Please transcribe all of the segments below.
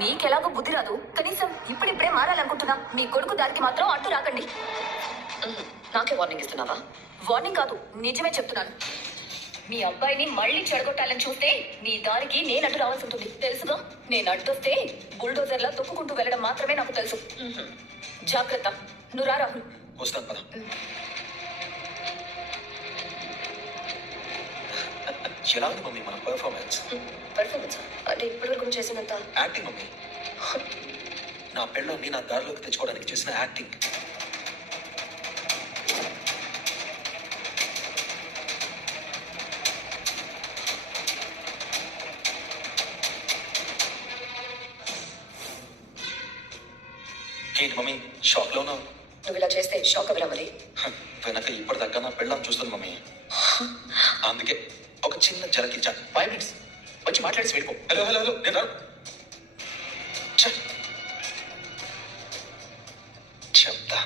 నీకెలాగో బుద్ధి రాదు, కనీసం ఇప్పుడిప్పుడే మారాలనుకుంటున్నా. మీ కొడుకు దారికి మాత్రం అడ్డు రాకండి. నాకే వార్నింగ్ ఇస్తున్నావా? వార్నింగ్ కాదు, నిజమే చెప్తున్నాను. మీ అబ్బాయిని మళ్ళీ చెడగొట్టాలని చూస్తే నీ దారికి నేను అడ్డు రావాల్సి ఉంటుంది, తెలుసుగా. నేను అడ్డొస్తే బుల్డోజర్లా తొక్కుకుంటూ వెళ్ళడం మాత్రమే నాకు తెలుసు. జాగ్రత్త. నువ్వు రా రాహుల్. వస్తాను పద. ఎలా ఉంది మమ్మీ మన పర్ఫార్మెన్స్? అంటే ఇప్పటివరకు చేసినంత యాక్టింగ్ మమ్మీ. నా పెళ్ళాన్ని నా దారిలోకి తెచ్చుకోవడానికి చేసిన యాక్టింగ్. ఏంటి మమ్మీ షాక్ లో ఉన్నావు? నువ్వు ఇలా చేస్తే షాక్ అవ్వరా మరి? వెనక ఇప్పటిదాకా నా పెళ్ళాన్ని చూస్తుంది మమ్మీ. అందుకే ఒక చిన్న జలకిచ్చా. 5 minutes వచ్చి మాట్లాడి వెళ్ళిపో. హలో హలో హలో నేను రాను. చెప్తా.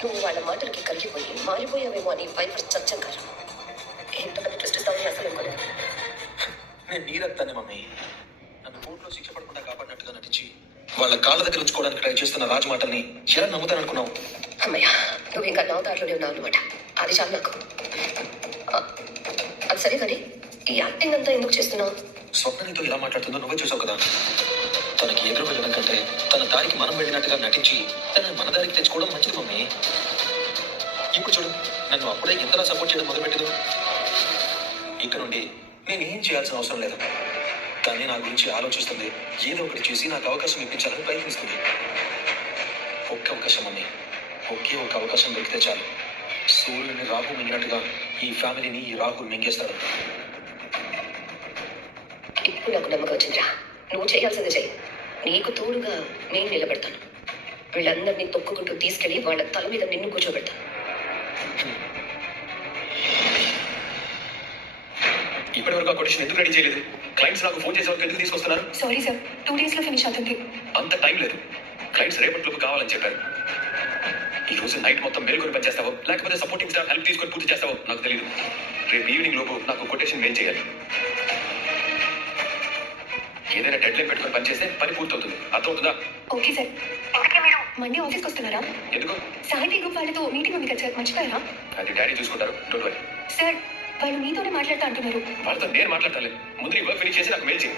నువ్వు వాళ్ళ మాటలకి కలిగిపోయి మారిపోయావేమో అని వైఫర్ చచ్చంగారు. ఎంత పెద్ద ట్విస్ట్ ఇస్తావని అసలు అనుకోలేదు. నేను నీ రక్తాన్ని మమ్మీ. నన్ను కోర్టులో శిక్ష పడకుండా కాపాడినట్టుగా నటించి వాళ్ళ కాళ్ళ దగ్గర ఉంచుకోవడానికి ట్రై చేస్తున్న రాజు మాటల్ని ఎలా నమ్ముతాననుకున్నావు? అమ్మయ్య, నువ్వు ఇంకా నా దారిలోనే ఉన్నావు అనమాట. అది చాలు నాకు. అది సరే కానీ ఈ యాక్టింగ్ అంతా ఎందుకు చేస్తున్నావు? స్వప్న నీతో ఎలా మాట్లాడుతుందో నువ్వే చూసావు కదా. తనకి ఎదురు వెళ్ళడం కంటే తన దారికి మనం వెళ్ళినట్టుగా నటించి తనని మన దారికి తెచ్చుకోవడం మంచిది మమ్మీ. ఇప్పుడు చూడు, నన్ను అప్పుడే ఎంతలా సపోర్ట్ చేయడం మొదలుపెట్టదు. ఇక నుండి నేను ఏం చేయాల్సిన అవసరం లేదు. కానీ నా గురించి ఆలోచిస్తుంది, ఏదో ఒకటి చేసి నాకు అవకాశం ఇప్పించాలని ప్రయత్నిస్తుంది. ఒక్క అవకాశం మమ్మీ, ఒకే ఒక అవకాశం దొరికితే చాలు. సూర్యుని రాహు మింగినట్టుగా ఈ ఫ్యామిలీని ఈ రాహుల్ మింగేస్తాడు. ఇప్పుడు నాకు నమ్మకం వచ్చిందిరా. నువ్వు చేయాల్సింది చెయ్యి. నీకు తోడుగా నేను నిలబెడతాను. వీళ్ళందరినీ తొక్కుకుంటూ తీసుకెళ్లి వాళ్ళ తల మీద నిన్ను కూర్చోబెడతాను. ఇప్పటి వరకు ఆ కొటేషన్ ఎందుకు రెడీ చేయలేదు? క్లయింట్స్ నాకు ఫోన్ చేసే వరకు ఎందుకు తీసుకొస్తున్నారు? సారీ సార్, 2 days లో ఫినిష్ అవుతుంది. అంత టైం లేదు. క్లయింట్స్ రేపటిలోపు కావాలని చెప్పారు. ఈ రోజు నైట్ మొత్తం మేలుకొని పనిచేస్తావో లేకపోతే సపోర్టింగ్ స్టాఫ్ హెల్ప్ తీసుకొని పూర్తి చేస్తావో నాకు తెలియదు. రేపు ఈవినింగ్ లోపు నాకు కొటేషన్ మెయిల్ చేయాలి. ఏదైనా డెడ్ లైన్ పెట్టుకొని పనిచేస్తే పని పూర్తవుతుంది. అర్థమవుతుందా? Okay sir. ఇంతకీ మీరు మండే ఆఫీస్కి వస్తున్నారా? ఎందుకు? సాహితీ గ్రూప్ వాళ్ళతో మీటింగ్ ఉంది కదా సార్, మర్చిపోయారా? అది డాడీ చూసుకుంటారు, డోంట్ వరీ. సార్, వాళ్ళు మీతోనే మాట్లాడుతూ అంటున్నారు. వాళ్ళతో నేను మాట్లాడతాను. ముందు ఈ వర్క్ ఫినిష్ చేసి నాకు మెయిల్ చేయి.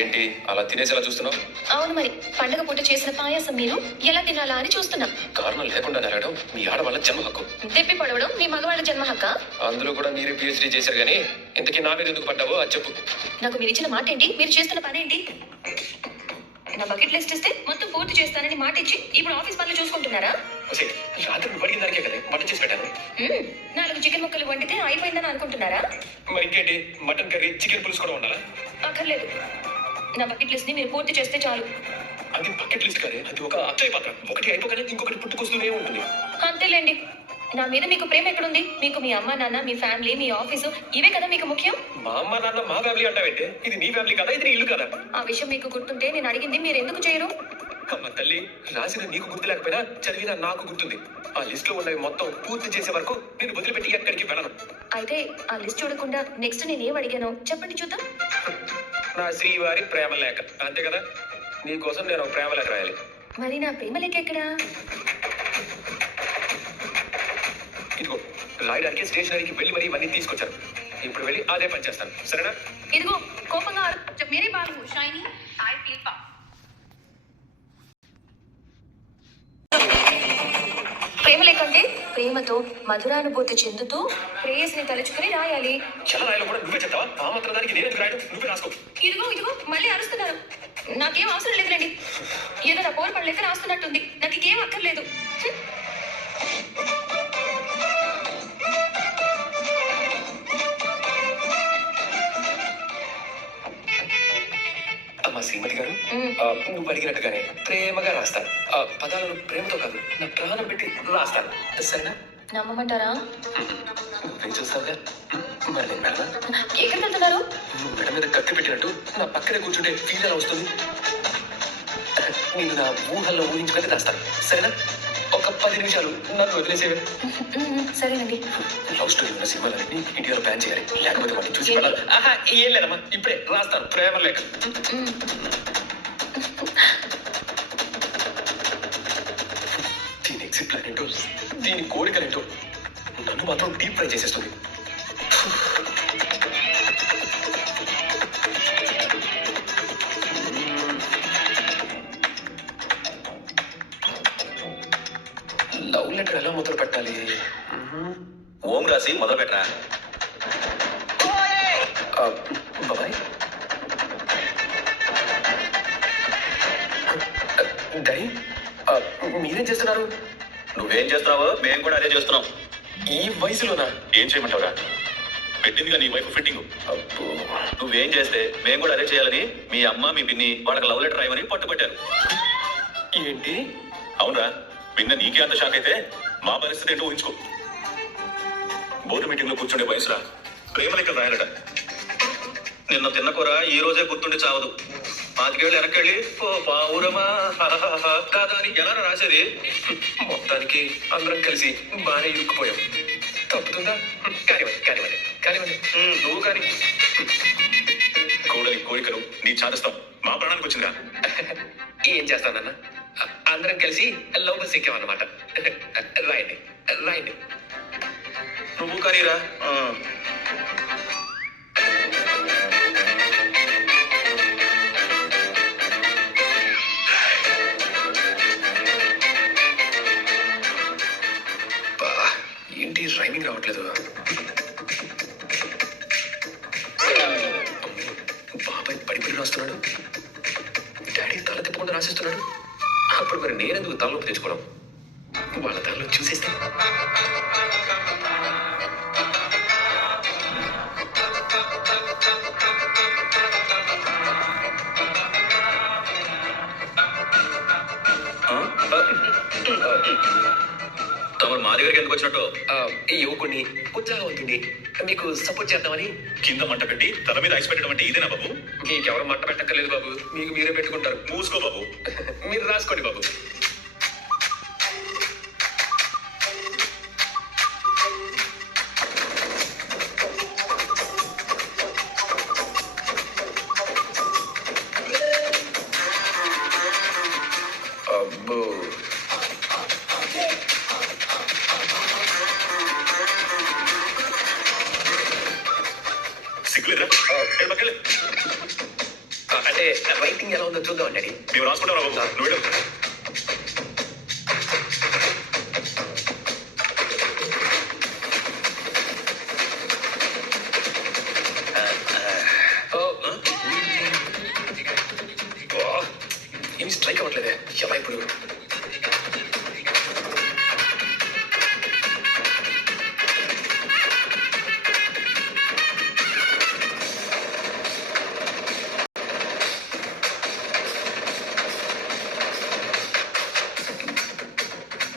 ఏంటి అలా తినేసేలా చూస్తున్నావు? అవును మరి, పండుగ పూట చేసిన పాయాసం మీరు ఎలా తినాలా అని చూస్తున్నా. కారణం లేకుండా అడగడం మీ ఆడవాళ్ళ జన్మ హక్కు. తెప్పి పడవడం మీ మగవాళ్ళ జన్మ హక్క. అందులో కూడా మీరే పిహెచ్డీ చేశారు కానీ ఇంతకీ నా మీద ఎందుకు పడ్డావో అది చెప్పు. నాకు మీరు ఇచ్చిన మాట ఏంటి? మీరు చేస్తున్న పని ఏంటి? నా బకెట్ లిస్ట్ ఇస్తే మొత్తం పూర్తి చేస్తానని మాట ఇచ్చి ఇప్పుడు ఆఫీస్ పనులు చూసుకుంటున్నారా? రాత్రి నువ్వు అడిగిన దానికే కదా వంట చేసి పెట్టాను. 4 చికెన్ ముక్కలు వండితే అయిపోయిందని అనుకుంటున్నారా? మరి ఇంకేంటి, మటన్ కర్రీ చికెన్ పులుసు కూడా ఉండాలా? అక్కర్లేదు. నా బకెట్ లిస్ట్ ని మీరు పూర్తి చేస్తే చాలు. అది బకెట్ లిస్ట్ కానీ అది ఒక అక్షయ పాత్ర. ఒకటి అయిపోగానే ఇంకొకటి పుట్టుకొస్తూనే ఉంటుంది. అంతేలేండి. నా మీద మీకు ప్రేమ ఎక్కడుంది? మీకు మీ అమ్మ నాన్న, మీ ఫ్యామిలీ, మీ ఆఫీసు ఇవే కదా మీకు ముఖ్యం. మా అమ్మ నాన్న మా ఫ్యామిలీ అంటావేంటే? ఇది నీ ఫ్యామిలీ కదా, ఇది నీ ఇల్లు కదా. ఆ విషయం మీకు గుర్తుంటే నేను అడిగింది మీరు ఎందుకు చేయరు? అమ్మ తల్లి, రాసిన నీకు గుర్తు లేకపోయినా చదివిన నాకు గుర్తుంది. ఆ లిస్ట్ లో ఉన్నవి మొత్తం పూర్తి చేసే వరకు నేను వదిలిపెట్టి ఎక్కడికి వెళ్ళను. అయితే ఆ లిస్ట్ చూడకుండా నెక్స్ట్ నేను ఏం అడిగానో చెప్పండి చూద్దాం. నా శ్రీవారి ప్రేమ లేఖ, అంతే కదా? నీకోసం నేను ఒక ప్రేమ లేఖ రాయాలి. మరి నా ప్రేమ లేఖ ఎక్కడా? ఇదిగో రాయడానికి స్టేషనరీకి వెళ్ళి మరి ఇవన్నీ తీసుకొచ్చాను. ఇప్పుడు వెళ్ళి అదే పని చేస్తాను, సరేనా? ఇదిగో కోపంగా మేరే బాబు షైనీ సాయి శిల్ప. ప్రేమ లేఖ అంటే ప్రేమతో మధురానుభూతి చెందుతూ ప్రేయస్ని తలుచుకుని రాయాలి. చాలా రాయలో కూడా నువ్వే చెప్తావా? ఆ మాత్రం దానికి నేను ఎందుకు రాయడం? నువ్వే రాసుకో. ఇదిగో మళ్ళీ అరుస్తున్నారు. నాకేం అవసరం లేదులేండి. ఏదో నా పోరు పడలేక రాస్తున్నట్టుంది. నాకు ఇంకేం అక్కర్లేదు. అమ్మా శ్రీమతి గారు, నువ్వు అడిగినట్టుగానే ప్రేమగా రాస్తాను. పదాలను ప్రేమతో కాదు, నా ప్రాణం పెట్టి రాస్తాను, సరేనా? నమ్మమంటారా? నువ్వేం చూస్తావుగా. మరి నేను వెళ్ళనా? ఎక్కడికి వెళ్తున్నారు? నువ్వు మెడ మీద కత్తి పెట్టినట్టు నా పక్కనే కూర్చుంటే ఫీల్ ఎలా వస్తుంది? నేను నా ఊహల్లో ఊహించుకొని రాస్తాను, సరేనా? ఒక 10 నిమిషాలు నన్ను వదిలేసేవే. సరేనండి. లవ్ స్టోరీ ఉన్న సినిమాలన్నీ ఇండియాలో ప్లాన్ చేయాలి, లేకపోతే వాటిని చూసి పడాలి. ఆహా, ఏం లేదమ్మా, ఇప్పుడే రాస్తాను ప్రేమ లేఖ. దీని ఎగ్జిట్ ప్లాన్ ఏంటో, దీని కోరికలేంటో నన్ను మాత్రం డీప్ ఫ్రై చేసేస్తుంది. లవ్ లెటర్ ఎలా మొదలు పెట్టాలి? ఓం రాసి మొదలు పెట్టరా. బాబాయ్, డాడీ, మీరేం చేస్తున్నారు? నువ్వేం చేస్తున్నావో మేము కూడా అదే చేస్తున్నాం. ఈ వయసులోనా? ఏం చేయమంటావురా, పెట్టిందిగా నీ వైఫ్ ఫిట్టింగ్. అబ్బో, నువ్వేం చేస్తే మేము కూడా అదే చేయాలని మీ అమ్మ మీ పిన్ని వాళ్ళకి లవ్ లెటర్ రాయమని పట్టుబట్టారు. ఏంటి? అవునరా, పిన్న నీకే అంత షాక్ అయితే మా పరిస్థితి ఏంటో ఊహించుకో. బోర్డు మీటింగ్ లో కూర్చుండే వయసురా ప్రేమ లెక్కలు రాయాలట. నిన్న తిన్న కూర ఈ రోజే గుర్తుండి చావదు. 5 ఏళ్ళు వెనకెళ్ళి ఓ పావురమా కాదా అని ఎలా రాసేది? మొత్తానికి అందరం కలిసి బాగానే ఇరుక్కుపోయాం. తప్పుతుందా? కానివ్వండి కానివ్వండి కానివ్వండి. నువ్వు కానీ కోడలి కోరికలు నీ చాదస్తాం మా ప్రాణానికి వచ్చిందిరా. ఏం చేస్తానన్నా, అందరం కలిసి లవ్ బస్ ఎక్కామన్నమాట. రాయండి రాయండి. నువ్వు కానీరా. ఏంటి రైమింగ్ రావట్లేదు? బాబాయ్ పడిపడి రాస్తున్నాడు, డాడీ తల తిప్పకుండా రాసిస్తున్నాడు. అప్పుడు మరి నేనెందుకు తలలోకి తెచ్చుకోవడం? వాళ్ళ తలలో చూసేస్తే తమరు మా దగ్గరికి ఎందుకు వచ్చినట్టు? ఈ యువకుడిని ఉత్సాహవంతుడిని మీకు సపోర్ట్ చేద్దామని. కింద మంట పెట్టి తల మీద ఐస్ పెట్టడం అంటే ఇదేనా బాబు? మీకెవరు మంట పెట్టక్కర్లేదు బాబు, మీకు మీరే పెట్టుకుంటారు. మూసుకో బాబు. మీరు రాసుకోండి బాబు. అబ్బో, సిగ్గులేదా? పక్కలే అంటే రైటింగ్ ఎలా ఉందో చూద్దాం డాడీ. మేము రాసుకుంటాం బాబు, నువ్వు వెళ్ళు. ఏమి స్ట్రైక్ అవ్వట్లేదే, ఎలా ఇప్పుడు?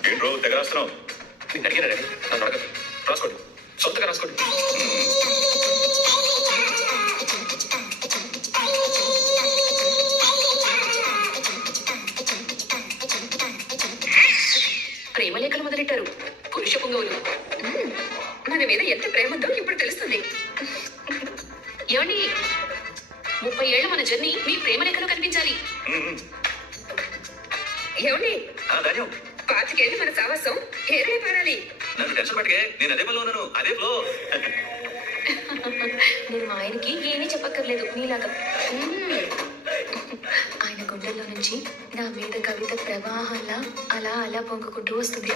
ఏంట్రో తెగ రాస్తున్నావు? నేను అడిగాను డాడీ, నన్ను అడగదు. రాసుకోండి, సొంతగా రాసుకోండి. ప్రేమలేఖలు మొదలెట్టారు పురుష పుంగవులు. మన మీద ఎంత ప్రేమ ఉందో ఇప్పుడు తెలుస్తుంది. ఏమండి, 30 ఏళ్ల మన జర్నీ మీ ప్రేమలేఖలో కనిపించాలి. ఏమండి, ధాన్యం 25 ఏళ్ళు మన సావాసం ఏరే పారాలి. నన్ను టెన్షన్ పట్టుకే, నేను అదే పనిలో ఉన్నాను, అదే ఫ్లో. నేను మా ఆయనకి ఏమీ చెప్పక్కర్లేదు నీలాగా. ఆయన గుండెల్లో నుంచి నా మీద కవిత ప్రవాహంలా అలా అలా పొంగుకుంటూ వస్తుంది.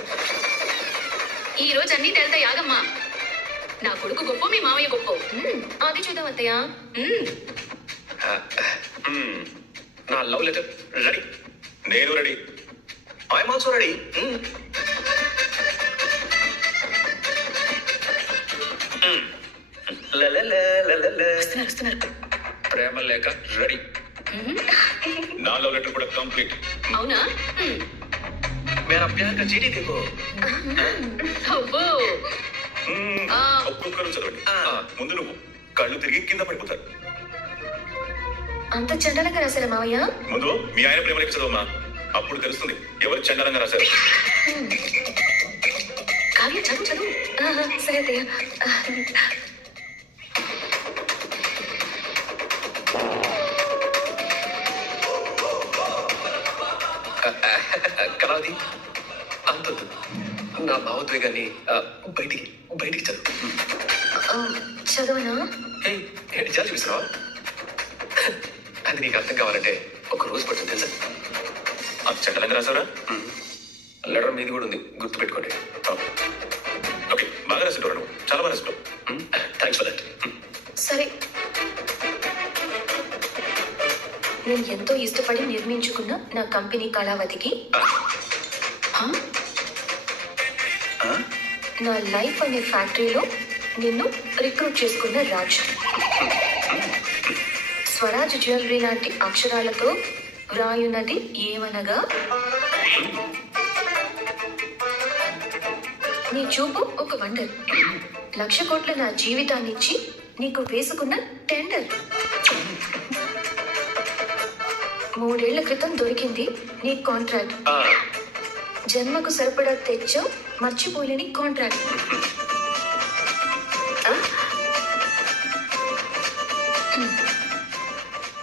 ఈ రోజు అన్ని తెలుతాయి ఆగమ్మా. నా కొడుకు గొప్ప, మీ మామయ్య గొప్ప. అది చూద్దాం అత్తయ్య. నా లవ్ లెటర్ రెడీ. నేను రెడీ. I'm also ready. వస్తున్నారు. ప్రేమ లేఖ రెడీ. నా లవ్ లెటర్ కూడా కంప్లీట్. అవునా? మేరా ప్యార్ కా చీటీ देखो. అబ్బో, ఒక్కొక్కరు చదవండి. ముందు నువ్వు కళ్ళు తిరిగి కింద పడిపోతారు. అంత చండాలంగా రాశారా మావయ్య? ముందు మీ ఆయన ప్రేమ లేఖ చదవమ్మా, అప్పుడు తెలుస్తుంది ఎవరు చండాలంగా రాశారు. కావ్య చదువు చదువు. సరే అత్తయ్య. కళావతి అంతొద్దు. నా భావోద్వేగాన్ని బయటికి బయటికి చదువు. చదవనా? ఏంటి చాలా చూపిస్తున్నావా? అది నీకు అర్థం కావాలంటే ఒక రోజు పడుతుంది తెలుసా? అది చక్కలంగా రాసావురా? లెటర్ మీది కూడా ఉంది, గుర్తు పెట్టుకోండి. ఓకే, బాగా రాసిట్టు నువ్వు, చాలా బాగా రాసిట్టు. Thanks for that. సరే. నేను ఎంతో ఇష్టపడి నిర్మించుకున్న నా కంపెనీ కళావతికి నా లైఫ్ అనే ఫ్యాక్టరీలో నిన్ను రిక్రూట్ చేసుకున్న రాజ్. స్వరాజ్ జ్యువెలరీ లాంటి అక్షరాలతో వ్రాయున్నది ఏమనగా, నీ చూపు ఒక వండర్, 1,00,000 కోట్ల నా జీవితాన్నిచ్చి నీకు వేసుకున్న టెండర్. 3 ఏళ్ల క్రితం దొరికింది నీ కాంట్రాక్ట్. జన్మకు సరిపడా తెచ్చో మర్చిపోలేని కాంట్రాక్ట్.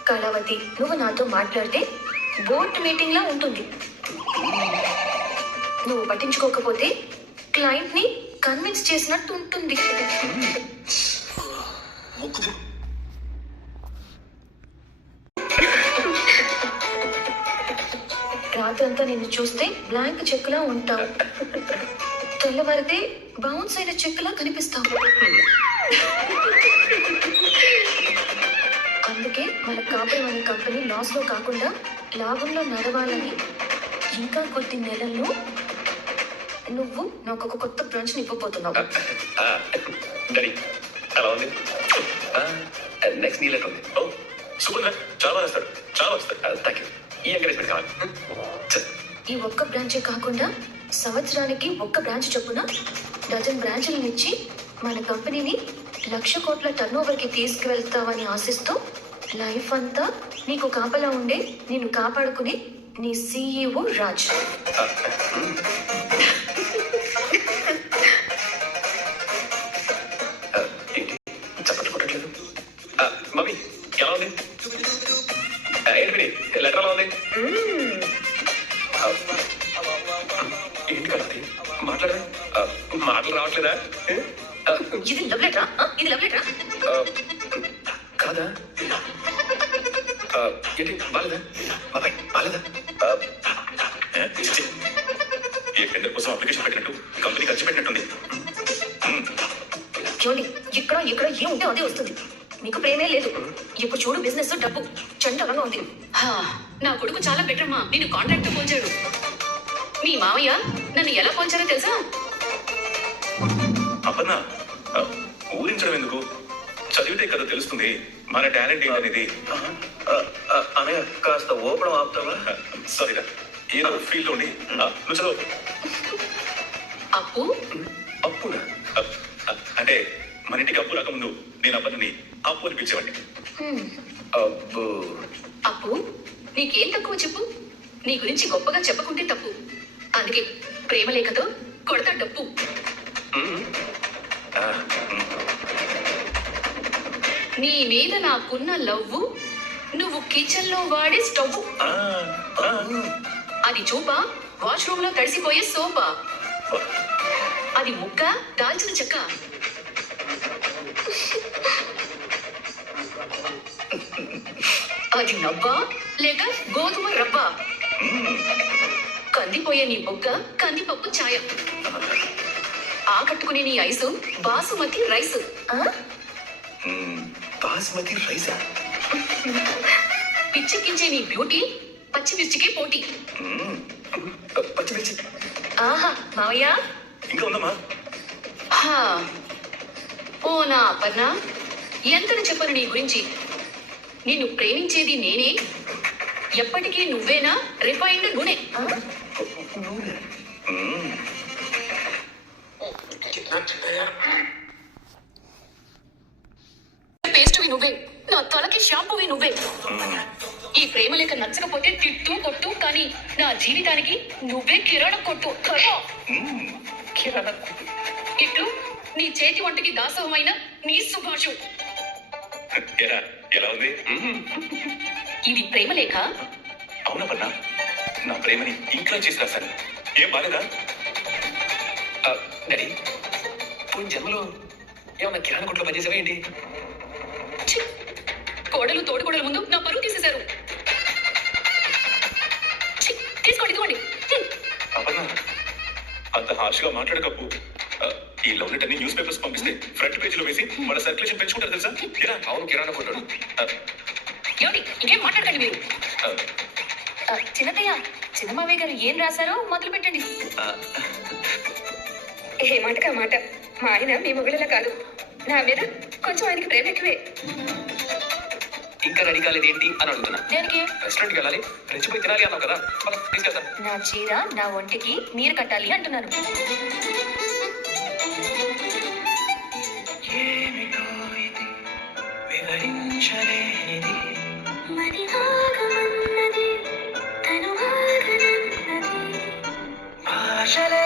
కళావతి, నువ్వు నాతో మాట్లాడితే బోర్డ్ మీటింగ్ లా ఉంటుంది. నువ్వు పట్టించుకోకపోతే క్లయింట్ ని కన్విన్స్ చేసినట్టు ఉంటుంది. రాత్రంతా నిన్ను చూస్తే బ్లాంక్ చెక్ లా ఉంటావు, తెల్లవారితే బౌన్స్ అయిన చెక్ లా కనిపిస్తావు. అందుకే మన కాపురం అనే కంపెనీ లాస్ లో కాకుండా లాభంలో నడవాలని ఇంకా కొద్ది నెలల్లో నువ్వు నాకు ఒక కొత్త బ్రాంచ్ ని ఇవ్వబోతున్నావు. డాడీ అలా ఉంది. నెక్స్ట్ నీ లెటర్ ఉంది. ఓ సూపర్ గా, చాలా బాగా రాస్తాడు, చాలా వస్తాడు. Thank you. ఈ ఎంకరేజ్మెంట్ కావాలి. ఈ ఒక్క బ్రాంచే కాకుండా సంవత్సరానికి 1 బ్రాంచ్ చొప్పున 12 బ్రాంచ్లను ఇచ్చి మన కంపెనీని 1,00,000 కోట్ల టర్నోవర్ కి తీసుకువెళ్తావని ఆశిస్తూ లైఫ్ అంతా నీకు కాపలా ఉండే, నిన్ను కాపాడుకునే నీ CEO రాజ్. ఏంటి చప్పట్లు కొట్టట్లేదు? మమ్మీ ఎలా ఉంది? ఏంటి లెటర్ ఎలా ఉంది? ఏంటి కదా మాట్లాడరా? మాటలు రావట్లేదా? ఇది లవ్ లెటరా? ఇది లవ్ లెటరా? కాదా? ఏంటి బాలేదా? బాబాయ్ బాలేదా? ఏ టెండర్ కోసం అప్లికేషన్ పెట్టినట్టు కంపెనీ ఖర్చు పెట్టినట్టుంది. చూడండి, ఇక్కడ ఇక్కడ ఏముంటే అదే వస్తుంది. నీకు ప్రేమే లేదు. ఇప్పుడు చూడు, బిజినెస్ డబ్బు చంటంగా ఉంది. నా కొడుకు చాలా బెటర్ అమ్మా. నేను కాంట్రాక్ట్ పోల్చాడు. మీ మావయ్య నన్ను ఎలా పోల్చారో తెలుసా? అపర్ణ, ఊరించడం ఎందుకు? చదివితే కదా తెలుస్తుంది మన టాలెంట్ ఏంటనేది. అనయ్య కాస్త ఓపడం ఆపుతావా? సారీరా, ఏదో ఫీల్డ్ ఉండి నువ్వు చదువు. అప్పు అప్పునా? అంటే మన ఇంటికి అప్పు రాకముందు నేను అప్పని అప్పు అని పిలిచేవాడిని. అబ్బో. అప్పు, నీకేం తక్కువ చెప్పు. నీ గురించి గొప్పగా చెప్పకుంటే తప్పు. అందుకే ప్రేమలేఖతో కొడతా డప్పు. నీ మీద నాకున్న లవ్వు నువ్వు కిచెన్ లో వాడే స్టవ్. అది చూపా, వాష్రూమ్ లో తడిసిపోయే సోపా. అది ముక్క, దాల్చిన చెక్క. అది నవ్వా లేక గోధుమ రవ్వ. కందిపోయే నీ బొగ్గ కందిపప్పు ఛాయ. ఆకట్టుకునే నీ ఐసు బాసుమతి రైసు. బాస్మతి రైసా? పిచ్చెక్కించే నీ బ్యూటీ పచ్చిమిర్చికే పోటీ. పచ్చిమిర్చి. ఆహా మావయ్య, ఇంకా ఉందమ్మా. ఓ నా అపర్ణ, ఎంతని చెప్పను నీ గురించి. నిన్ను ప్రేమించేది నేనే, ఎప్పటికీ నువ్వేనా రిఫైన్డ్ నూనె. పేస్టువి నువ్వే, నా తలకి షాంపూవి నువ్వే. ఈ ప్రేమ లేక నచ్చకపోతే తిట్టు కొట్టు, కానీ నా జీవితానికి నువ్వే కిరాణం కొట్టు. కిరాణా కొట్టు. ఇట్లు నీ చేతి వంటికి దాసోహమైన నీ సుభాషు. ఎరా ఎలా ఉంది? ఇది ప్రేమ లేఖ. అవునా పన్నా, నా ప్రేమని ఇంట్లో చేసి రాశాను. ఏం బాలేదా? డాడీ పోయిన జన్మలో ఏమన్నా కిరాణా కొట్లో పనిచేసావా ఏంటి? ఛీ! కోడలు తోడుకోడల ముందు నా పరువు తీసేశారు. ఛీ! తీసుకోండి ఇదిగోండి. అపర్ణ, అంత హార్ష్గా మాట్లాడకప్పు. ఈ లవ్ లెటర్ ని న్యూస్ పేపర్స్ పంపిస్తే ఫ్రంట్ పేజీలో వేసి మన సర్క్యులేషన్ పెంచుకుంటారు తెలుసా? ఎరా అవును కిరాణా కొట్టాడు. ఏమండి ఇంకేం మాట్లాడకండి మీరు. చిన్నతయ్య, చిన్నమావయ్య గారు ఏం రాశారో మొదలు పెట్టండి. ఏ మాటకా మాట, మా ఆయన మీ మొగుళ్ళలా కాదు. నా మీద కొంచెం ఆయనకి ప్రేమ ఎక్కువే. ఇంకా రెడీ కాలేదు ఏంటి అని అడుగుతున్నా. దేనికి? రెస్టారెంట్కి వెళ్ళాలి, రెచ్చిపోయి తినాలి అన్నావు కదా, తీసుకెళ్తాను. నా చీర నా ఒంటికి నీరు కట్టాలి అంటున్నాను. భాషలే